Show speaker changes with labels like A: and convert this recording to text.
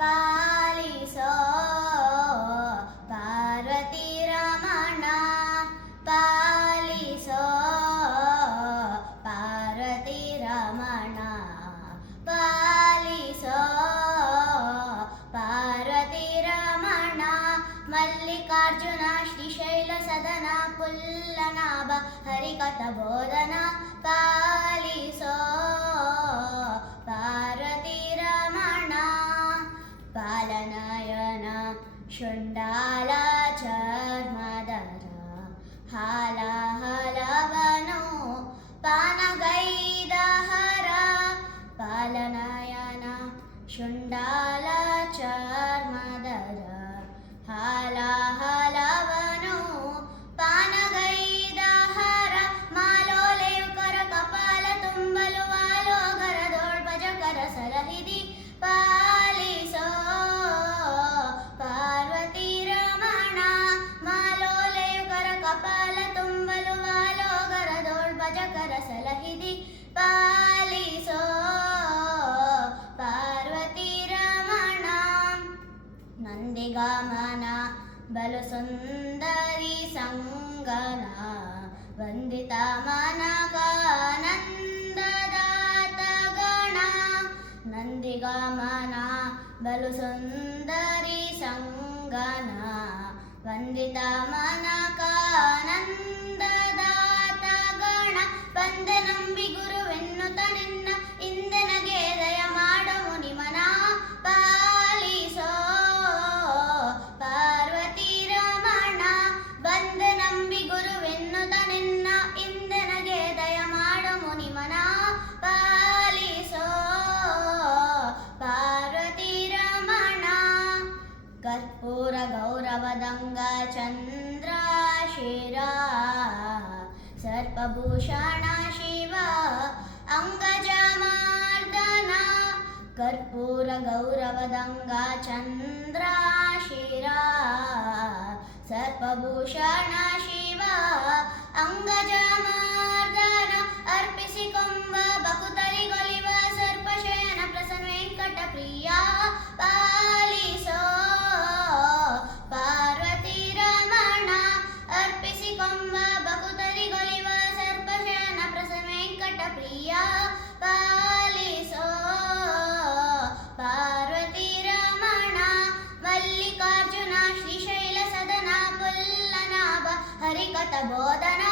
A: ಪಾಲಿಸೋ ಪಾರ್ವತಿ ರಮಣ ಪಾಲಿಸೋ ಪಾರ್ವತಿ ರಮಣ ಪಾಲಿಸೋ ಪಾರ್ವತಿ ರಮಣ ಮಲ್ಲಿಕಾರ್ಜುನ ಶ್ರೀಶೈಲ ಸದನ ಪುಲ್ಲನಾಭ ಹರಿಕಥ ಬೋಧನ ಪಾಲಿಸೋ ಶುಂಡಾಲ ಚರ್ಮದರ ಹಾಲ ಹಲವನು ಪಾನಗೈದ ಹರ ಪಾಲನಯನ ಶುಂಡಾಲ ನಂದಿಗಮನ ಬಲು ಸುಂದರಿ ಸಂಗನ ವಂದಿತ ಮನಗಾನಂದದಾತ ಗಣ ನಂದಿಗಮನ ಬಲು ಸುಂದರಿ ಸಂಗನ ವಂದಿತ ಮನಕಾನಂದದಾತ गङ्गा सर्पभूषणा शिव अङ्गजमार्दना कर्पूरगौरवगङ्गा चन्द्राशिरा सर्पभूषण शिवा భగవత బోధన